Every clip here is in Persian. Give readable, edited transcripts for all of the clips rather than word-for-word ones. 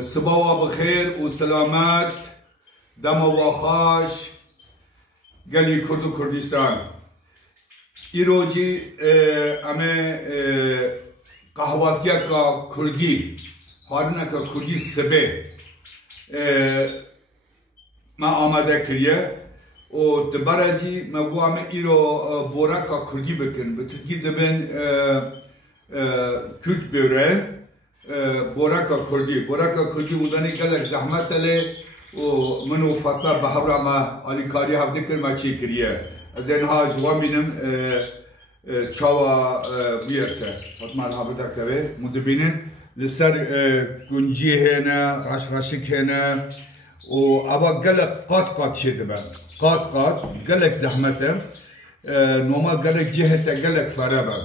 صباح بخير وسلامات دم وخاش قلي كرد كردستان ایروجی امه قهواتیا کا کردی خارنا کا کردی سبه ما آماده کریه و دبارجی ما گوام ایرو بورا کا کردی بکن به ترکی دبن کورد بیره بورا کا کردی ودانی کلک زحمت له و منو فاطمه بحبرا ما علی کاری هفته کر ما چی کریه از اینها جوان بینم چاوا بیرسه فاطمه هفته کبه مدبینن لسر گنجی هنه رشک هنه و اوا گلک قات شده به قات گلک زحمته نوما گلک جهته گلک فرابه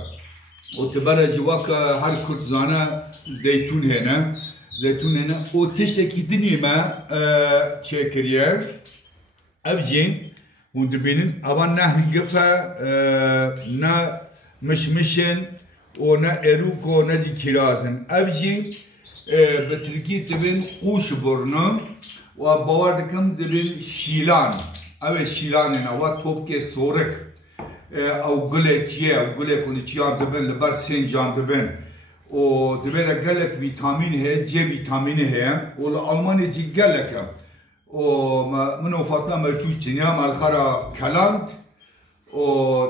و تبرع جواک هر کرد زانه زیتون هنه o teşekküdünü ma çekiriye evcin und benim ama ne hıngefe ne mişmişin o ne eruko ne di kirazın evcin be Türkiye dibin kuş burnu ve bavardıkım dibin şilan evet şilanına ve topke soruk او gule çiye gule kuluçiyan dibin libar sencan dibin o dibede gelek vitamin he, C vitamini he, o Almanya ci gelek o منو فاطمه مشوش چنیا مالخرا کلانت o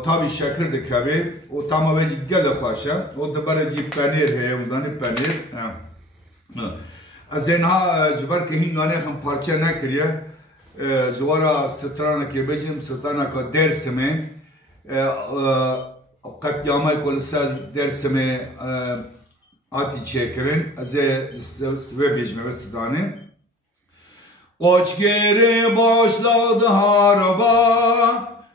tabi şeker de kavi o tamamen gelek خواشا o dibede ci peynir he, uzanı peynir az enha jibar ke hin nane ham parça ne kiriye jwara strana ke bejim strana ka dersime katliamay kolsal dersime Ati çekirin, ve becme ve sıdanı. Koç geri başladı harba,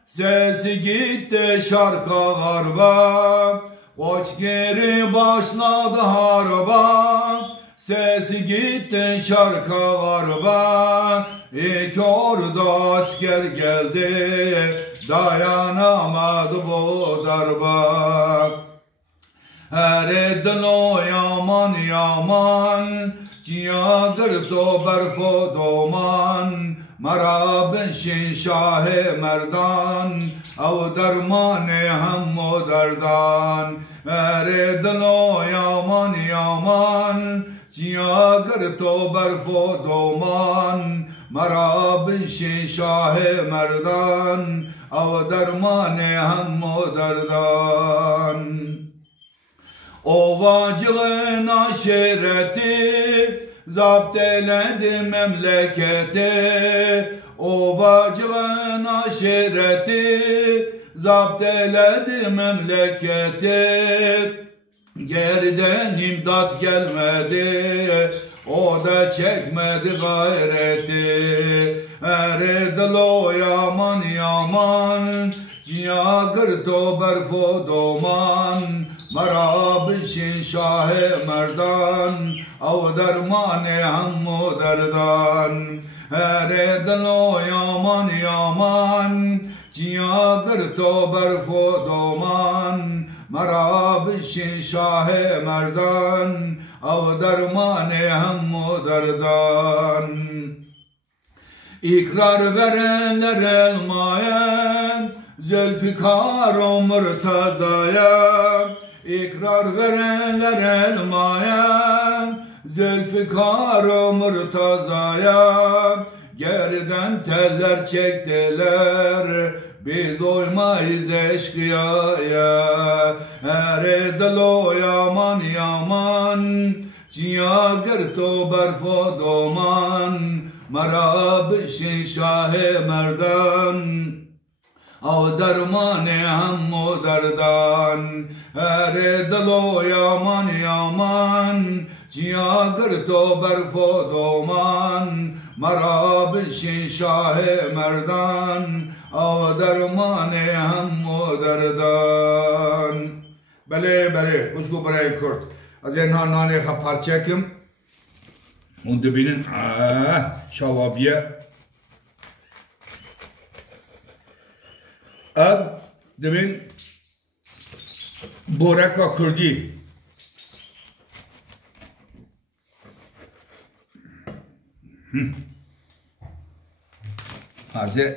sesi gitti şarka garba. Koç geri başladı harba, sesi gitti şarka garba. İlk orada asker geldi, dayanamadı bu darba. Her dilo yaman Ciya gırto berfo doman Mara benşin şah-ı merdan Av derman-ı hammo derdan Her dilo yaman Ciya gırto berfo doman Mara benşin şah-ı merdan Av derman-ı hammo derdan Ovacılığın aşireti zapt eledi memleketi Ovacılığın aşireti zapt eledi memleketi Geriden imdat gelmedi o da çekmedi gayreti Eredilo yaman Ciya gırto berfo doman Marabişin şah-ı merdan Av derman-ı hammu derdan Her dilo yaman Ciya gırto berfo doman Marabişin şah-ı merdan Av derman-ı hammu derdan İkrar verenler elmaya Zülfikar o Murtaza'ya İkrar verenler elmaya Zülfikar o Murtaza'ya Geriden teller çektiler Biz oymayız eşkıyaya Her dilo yaman Ciya gırto berfo doman Marabişin şah-ı merdan Av derman-ı hammu derdan Her dilo yaman Ciya gırto berfo doman Marabişin şah-ı merdan Av derman-ı hammu derdan Bele, uçku burayı kurt Az enha nane ha parçakim Und dibinin şavabiye Ev dibin Boreka Kurdi Hazır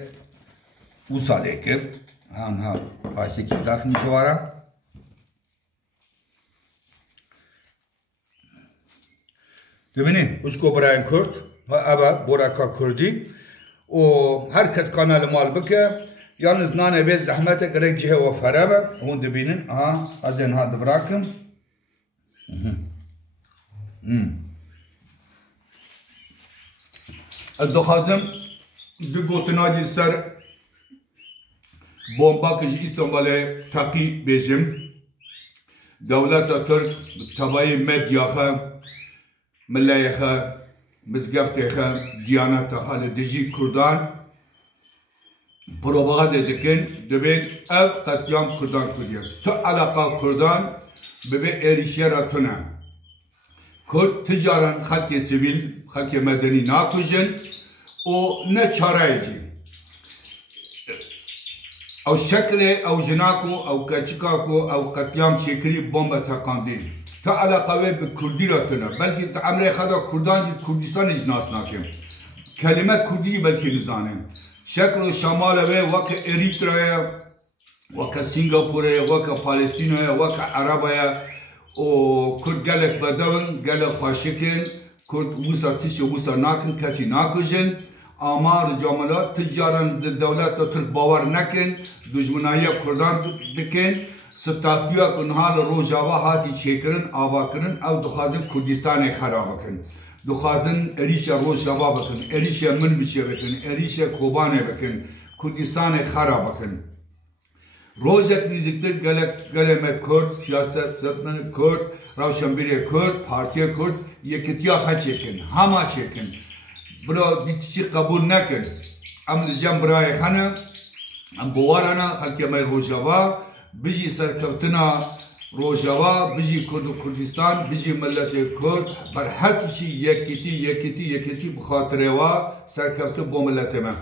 وصل ekip. Ha başta ki daxil جوارا. ببینید उसको براین کرد اول بوراکا کردی و هر کس کانال مال بکه یالنز نانه به زحمت گرگ جه و فرابه هون دبینن از اینها دبراکم دخوازم دو گوتناجی سر بومبا کجی استانبول تاقی بیجم دولت ترک تبایی مدیاخه ملایخه مزگفتخه دیانتخه لدجی کردان پروپاگاندا دکن دبین ev قتیام کردان کردیه تا علاقه کردان به ایریشیرا تونه کرد تجارن خلق سیویل خلق مدنی ناکوژن و نه چارایجی او شکل او جناکو او کچکاکو او قتیام شکلی بمب تکاندی تا علاقه به کردی را تونه بلکه تا عمره خدا کردان کردستان اجناس ناکم کلمه کردی بلکه نزانم شکل شمال و وک اریتریا وک سنگاپور وک فلسطین وک عربیا و کرد گلک بدون گلک خاشکن کرد وسا تیش وسا ناکن کسی ناکوژن آمار جاملات تجارن دولت ترک باور نکن دشمنایی کردان دکن ستاکیا کنحال روجاوا هاتی چیکرن آوا کرن او دخوازن کردستان خراب کن دخوازن اریشا روجاوا بکن اریشا من بچه بکن اریشا کوبانه بکن کردستان خراب کن روزک نیزکتر گلمه کرد سیاست زبان کرد روشنبری کرد پارتی کرد یکتیا خچه کن همه چیکن برا دیتشی قبول نکن ام جم برای خانه ام بوارنا خلقی مای روجاوا بجی سرکوتنا روجاوا بجی کرد و کردستان بجی ملت کرد بر هر چی یکیتی بخاطر وا سرکوت بو ملت ما